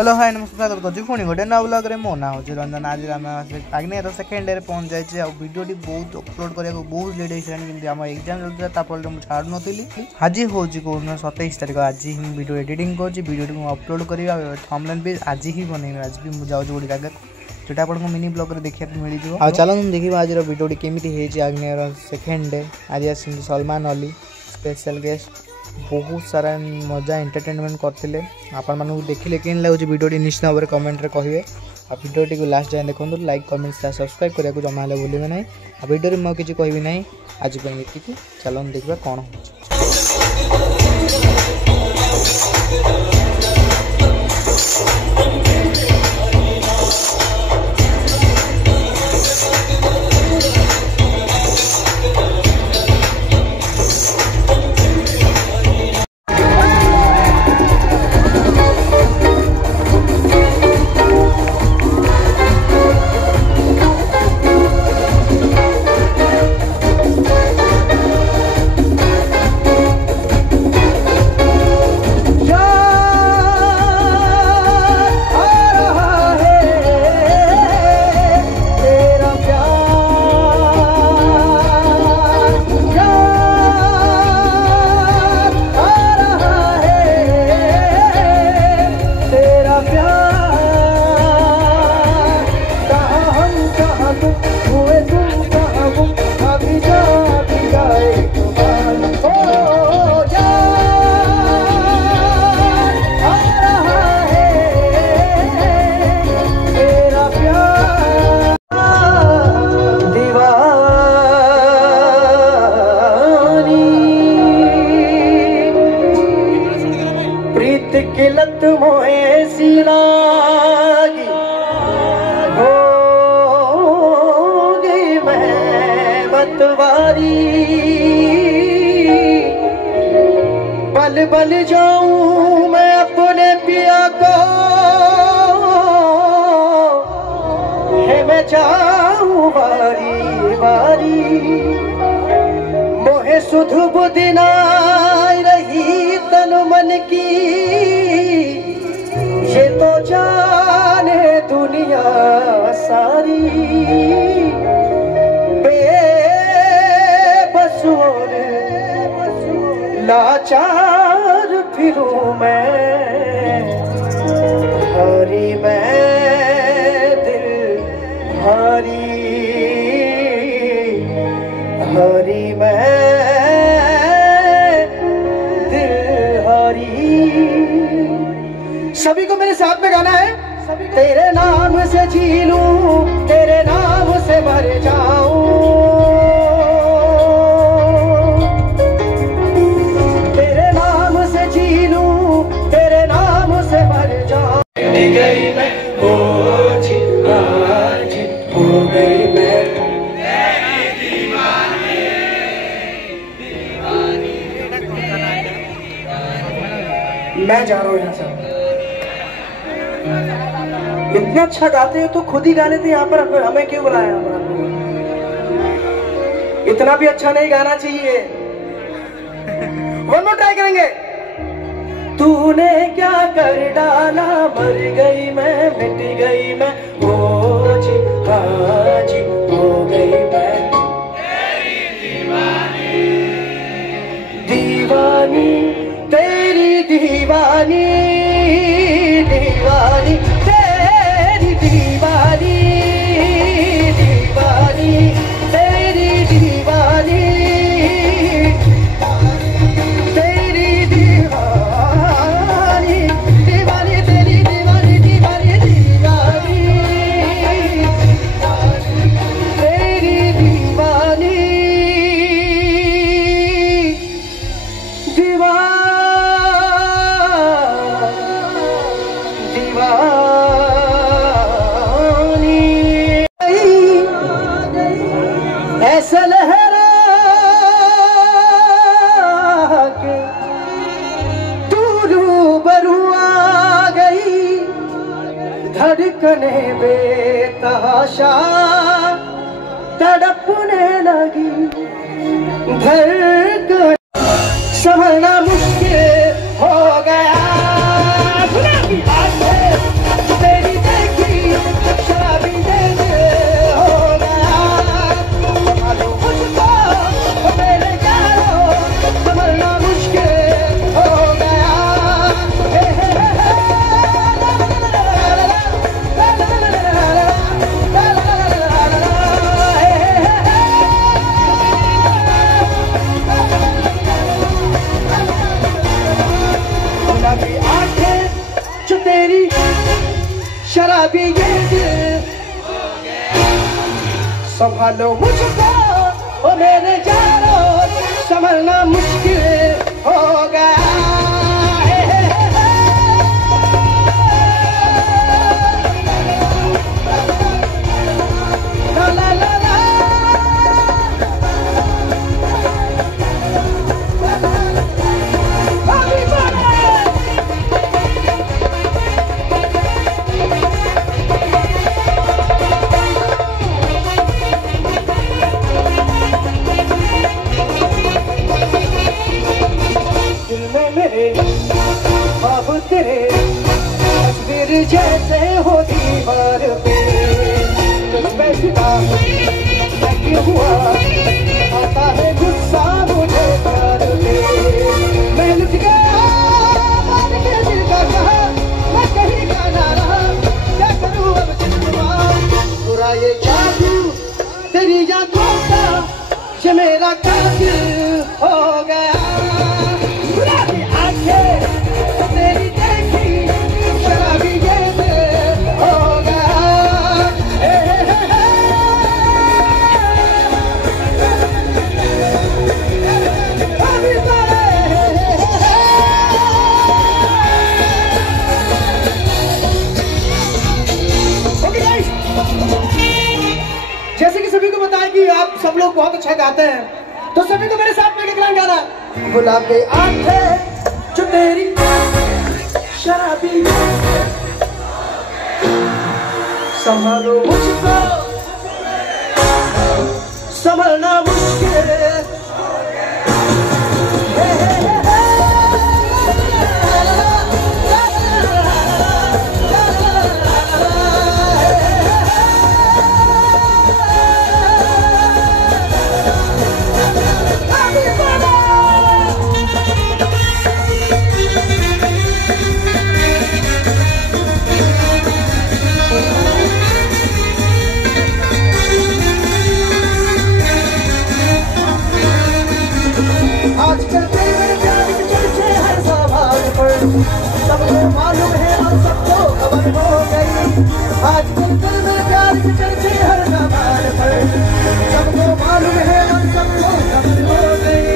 Hello hi नमस्कार स्वागत करुँ पुणी गोटे नवा ब्लॉग रे मो ना हूँ रंजन। आज आम आग्नेय सेकेंड डे पहुँच जाए वीडियो बहुत अपलोड करने को बहुत लेट हो कि आम एग्जाम चलता मुझे छाड़ नी आज हूँ कौन 27 तारीख आज ही वीडियो एडिटिंग कर अपलोड करा थंबनेल भी आज ही बनई आज भी मुझे जाऊँ गोटे जगह जोटा आपको मिनी ब्लॉग रे देखा मिल जाए। चलते देखा आज वीडियो केमी आग्नेय सेकेंड डे आज आस सलमान अली स्पेशल गेस्ट बहुत सारा मजा एंटरटेनमेंट करते आपण मानू देखिले केन लगुच वीडियो निश्चित भाव में कमेंट रे कहिए आ वीडियो को लास्ट जाए देखो लाइक कमेंट सब्सक्राइब करने को जमा भूलिए ना आ वीडियो में किसी कहबी ना आज ये चलो देखा कौन हो। किलत मोए सिलागी हो गई मैं बतवारी बल बल जाऊं मैं अपने पिया को है मैं जाऊं बारी बारी मोहे सुध बुदिना रही तन मन की ये तो जाने दुनिया सारी बेबस और लाचार फिरूं मैं हारी मैं दिल हारी हारी मैं सभी को मेरे साथ में गाना है। तेरे नाम से जी लूं तेरे नाम से मर जाऊं तेरे नाम से जी लूं तेरे नाम से मर जाऊं। गई मैं हो गई मैं मैं जा रहा हूँ यहाँ से। इतना अच्छा गाते हो तो खुद ही गा लेते यहाँ पर हमें क्यों बुलाया? इतना भी अच्छा नहीं गाना चाहिए। वन मोर ट्राई करेंगे। तूने क्या कर डाला मर गई मैं मिट गई मैं हो जी हाँ जी हो गई मैं दीवानी तेरी दीवानी दीवानी तेरी दीवानी दीवानी तेरी दीवानी तेरी दीवानी दीवानी तेरी दीवानी दीवानी दीवानी तेरी दीवानी ऐसा लहरा के तू रूबरू आ गई धड़कने बेतहाशा तड़पने लगी धड़कन संभलना मुश्किल हो गया। संभालो मुझको ओ मेरे जानो, संभलना मुश्किल हो गया। तस्वीर जैसे हो दीवार पे क्यों हुआ आता है गुस्सा मुझे प्यार पे। मैं लुट गया मान के दिल का कहा, मैं कहीं का ना रहा, क्या करूँ अब बुरा ये जादू तेरी यादों का, ये मेरा कातिल हो गया। जैसे कि सभी को बताया कि आप सब लोग बहुत अच्छा गाते हैं, तो सभी को मेरे साथ में एक लाइन गाना। गुलाबी आंखें जो तेरी शराबी, संभालो मुझको, संभलना मुश्किल। सबको मालूम है और सबको खबर हो गई, आजकल दिल में प्यार की चर्चे हर जबान पर, सबको मालूम है और सबको खबर हो गई।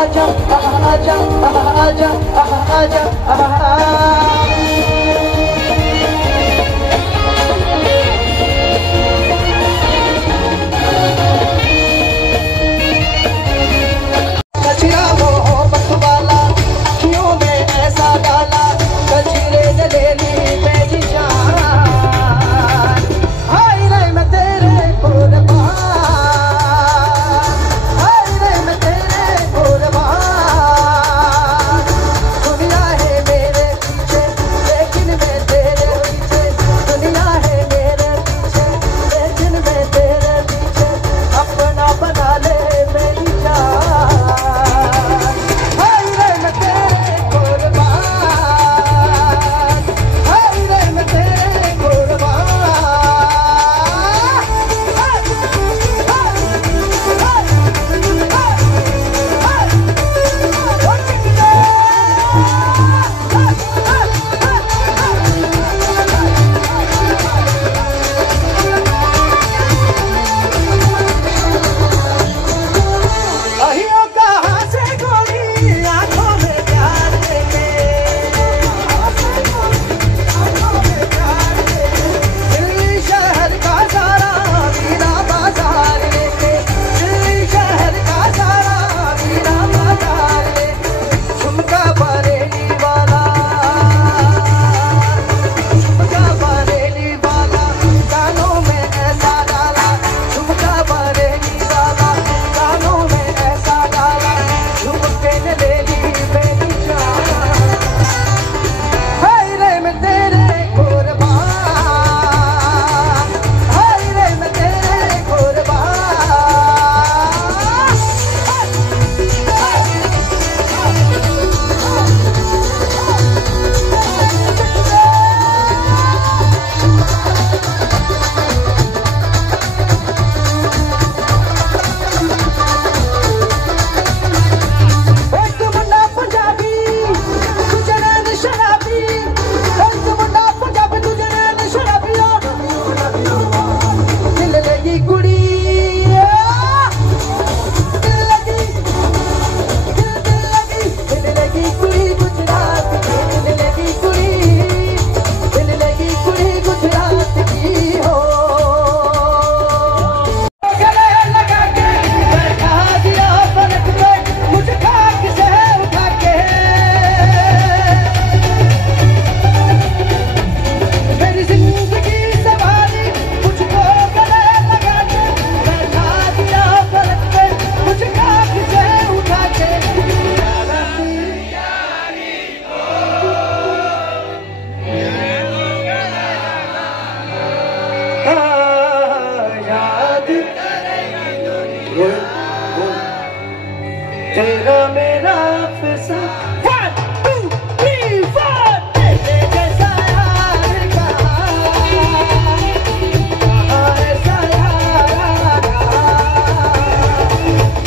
आजा आजा आजा आजा आजा तेरा मेरा फिसा 1 2 3 4 तेरे जैसा यार कहाँ ऐसा यार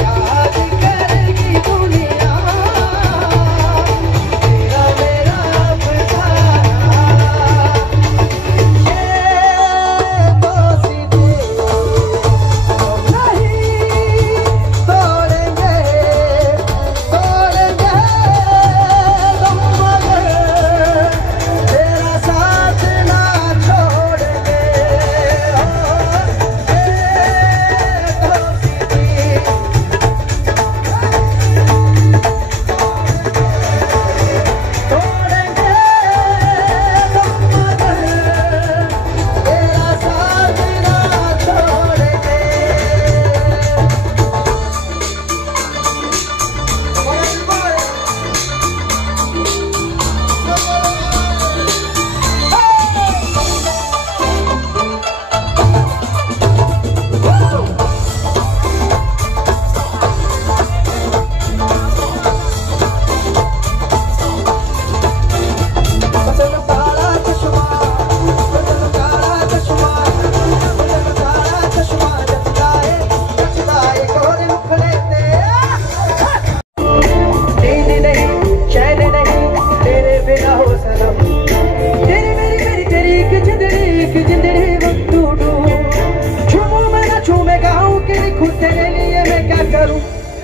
याद करेगी दुनिया तेरा मेरा फिसा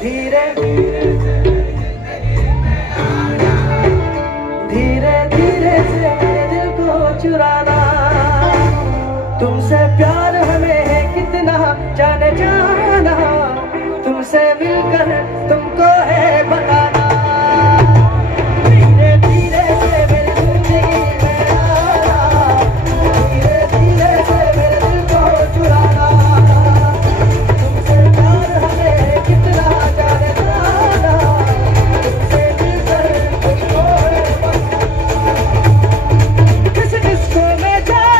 धीरे धीरे धीरे से दिल को चुराना तुमसे प्यार हमें है कितना जाने जाना तुमसे मिलकर तुमको है बताना धीरे धीरे से मेरी जिंदगी में आना धीरे धीरे से मेरे दिल को चुराना तुमसे प्यार हमें है कितना जाने जाना तुमसे मिलकर तुमको है बताना किस डिस्को में जाए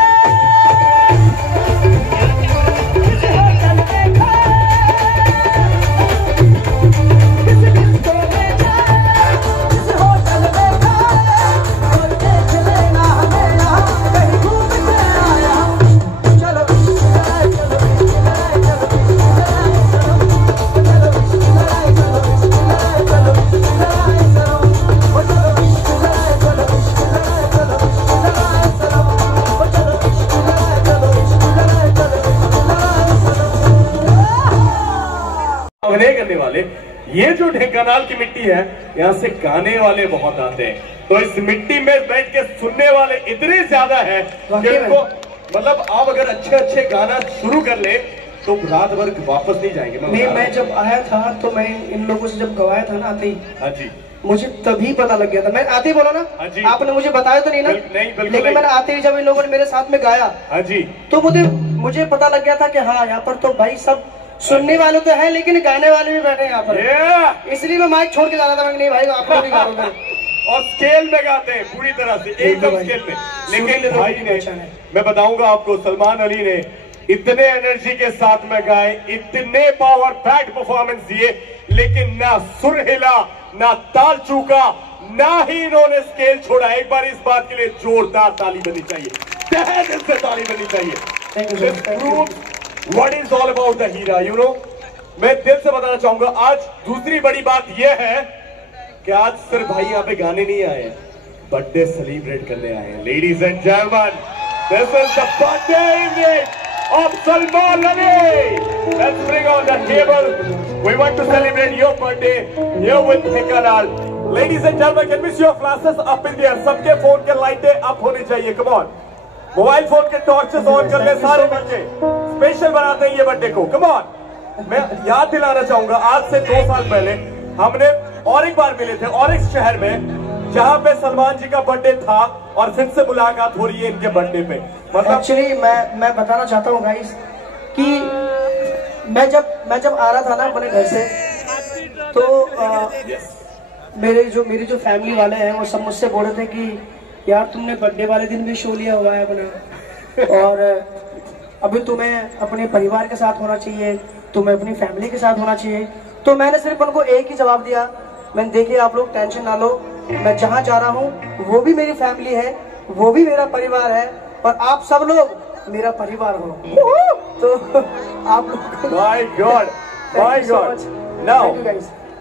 किस होटल में करने वाले ये जो ढेंकानाल की मिट्टी है यहाँ से गाने वाले बहुत आते हैं तो इस मिट्टी में बैठ के सुनने वाले इतने ज्यादा है कि उनको मतलब आप अगर अच्छे अच्छे गाना शुरू कर ले तो रात भर वापस नहीं जाएंगे। नहीं मैं जब आया था तो मैं इन लोगों से जब गवाया था ना आते ही हाँ जी मुझे तभी पता लग गया था मैं आते ही बोला ना हाँ जी आपने मुझे बताया तो नहीं ना नहीं लेकिन मैंने आते ही जब इन लोगों ने मेरे साथ में गाया हाँ जी तो मुझे पता लग गया था कि हाँ यहाँ पर तो भाई सब सुनने वाले तो है लेकिन गाने वाले भी बैठे हैं यहाँ पर इसलिए मैं माइक छोड़ के जा रहा था नहीं भाई आप नहीं गा रहा और स्केल में गाते हैं पूरी तरह से एकदम स्केल में लेकिन भाई ने मैं बताऊंगा आपको सलमान अली ने इतने एनर्जी के साथ में गाए इतने पावर पैक्ड परफॉर्मेंस दिए लेकिन ना सुर हिला ना ताल चूका ना ही इन्होंने स्केल छोड़ा। एक बार इस बात के लिए जोरदार ताली बनी चाहिए तहे दिल से ताली बनी चाहिए। What is all about the Heera you know? मैं दिल से बताना चाहूंगा आज दूसरी बड़ी बात यह है कि आज सिर्फ भाई यहाँ पे गाने नहीं आए हैं बर्थडे सेलिब्रेट करने आए हैं। Ladies and gentlemen, this is the birthday evening of Salman Ali. Let's bring on the table. We want to celebrate your birthday here with Dhenkanal. Ladies and gentlemen, can we see your flashes up in the air? सबके phone के लाइटें up होनी चाहिए। Come on. Mobile phone के torches on कर ले सारे बच्चे स्पेशल बनाते हैं ये बर्थडे को। कम ऑन मैं याद दिलाना चाहूंगा आज से 2 साल पहले हमने और एक बार मिले थे और एक शहर में जहां पे सलमान जी का बर्थडे था और फिर से मुलाकात हो रही है इनके बर्थडे पे। मतलब एक्चुअली मैं बताना चाहता हूँ गाइस कि मैं जब आ रहा था ना अपने घर से तो मेरी जो फैमिली वाले हैं वो सब मुझसे बोल रहे थे कि यार तुमने बर्थडे वाले दिन भी शो लिया हुआ है अपना और अभी तुम्हें अपने परिवार के साथ होना चाहिए तुम्हें अपनी फैमिली के साथ होना चाहिए। तो मैंने सिर्फ उनको एक ही जवाब दिया, मैंने देखिए आप लोग टेंशन ना लो, मैं जहाँ जा रहा हूँ वो भी मेरी फैमिली है, वो भी मेरा परिवार है और आप सब लोग मेरा परिवार हो। तो आप लोग my God my God. Now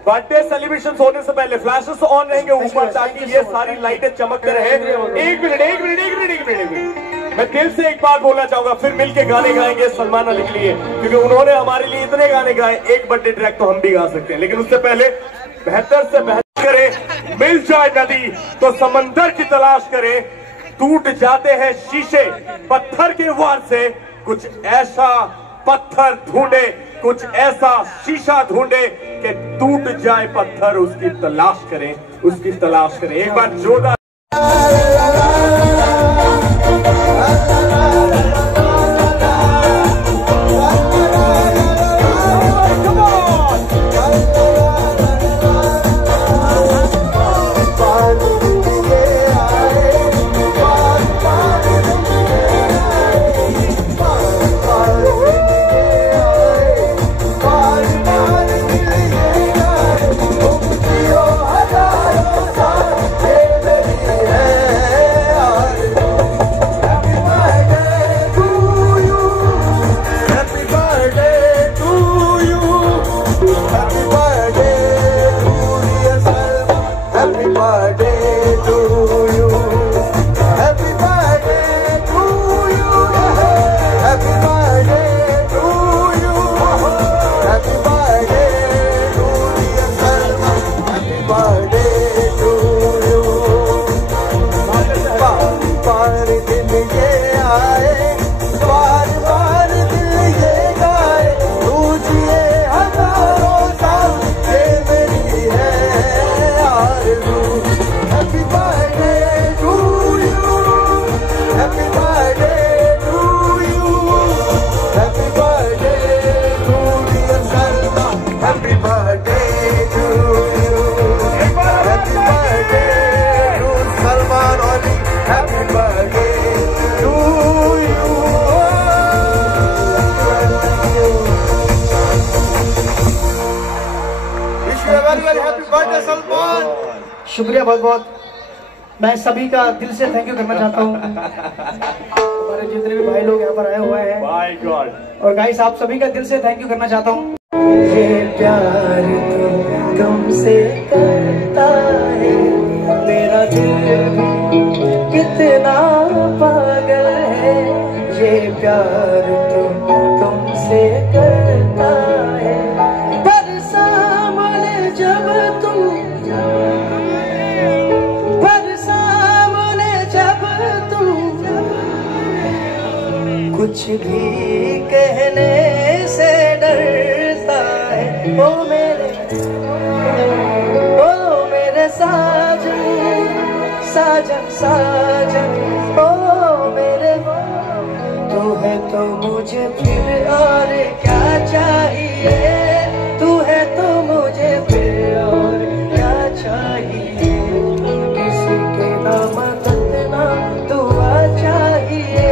birthday celebration होने से पहले फ्लैशेस ऑन रहेंगे ऊपर ताकि ये सारी लाइटें चमकते रहे। एक मिनट मैं दिल से एक बात बोलना चाहूंगा, फिर मिलके गाने गाएंगे सलमान अली के लिए, क्योंकि उन्होंने हमारे लिए इतने गाने गाए, एक बर्थडे ट्रैक तो हम भी गा सकते हैं, लेकिन उससे पहले बेहतर से बेहतर करें। मिल जाए नदी तो समंदर की तलाश करें, टूट जाते हैं शीशे पत्थर के वार से, कुछ ऐसा पत्थर ढूंढे, कुछ ऐसा शीशा ढूंढे कि टूट जाए पत्थर, उसकी तलाश करें, उसकी तलाश करें। एक बार जोरदार शुक्रिया बहुत बहुत। मैं सभी का दिल से थैंक यू करना चाहता हूँ, हमारे जितने भी भाई लोग यहाँ पर आए हुए हैं, माय गॉड, और गाइस आप सभी का दिल से थैंक यू करना चाहता हूँ। ये प्यार तुमसे करता है, मेरा दिल कितना पागल है, ये प्यार तुमसे करता है, पर सामने जब तुम कुछ भी कहने से डरता है, ओ मेरे साजन साजन साजन, ओ मेरे तू है तो मुझे फिर और क्या चाहिए, तू है तो मुझे फिर और क्या चाहिए, किसी के नाम कितना दुआ चाहिए,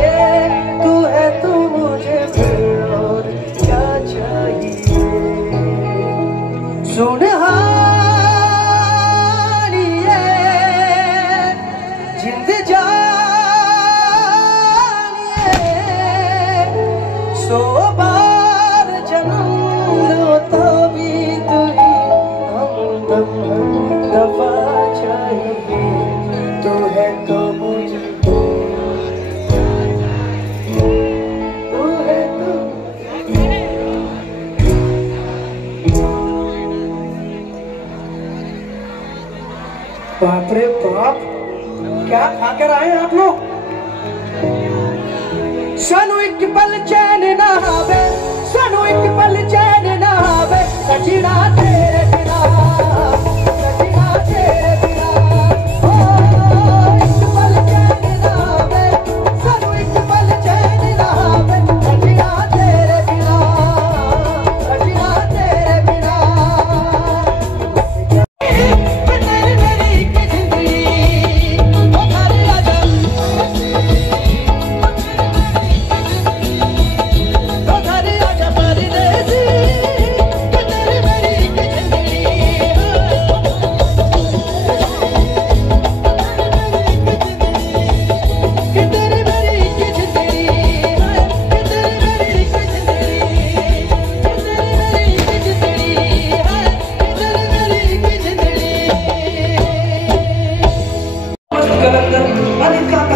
सुनहानिए जिंद जानिए, 100 बार जन्म लो तो भी तुझी हमदम दफा चाहिए, तू है तो मुझे बाप रे बाप, क्या खाकर आए आप लोग। सानू एक पल चैन ना आवे, सानू एक पल चैन ना आवे, सजना तेरे बिना, सजना तेरे बिना, ओ एक पल चैन ना आवे, सानू एक पल चैन ना आवे, सजना तेरे बिना, सजना तेरे बिना। यार इनका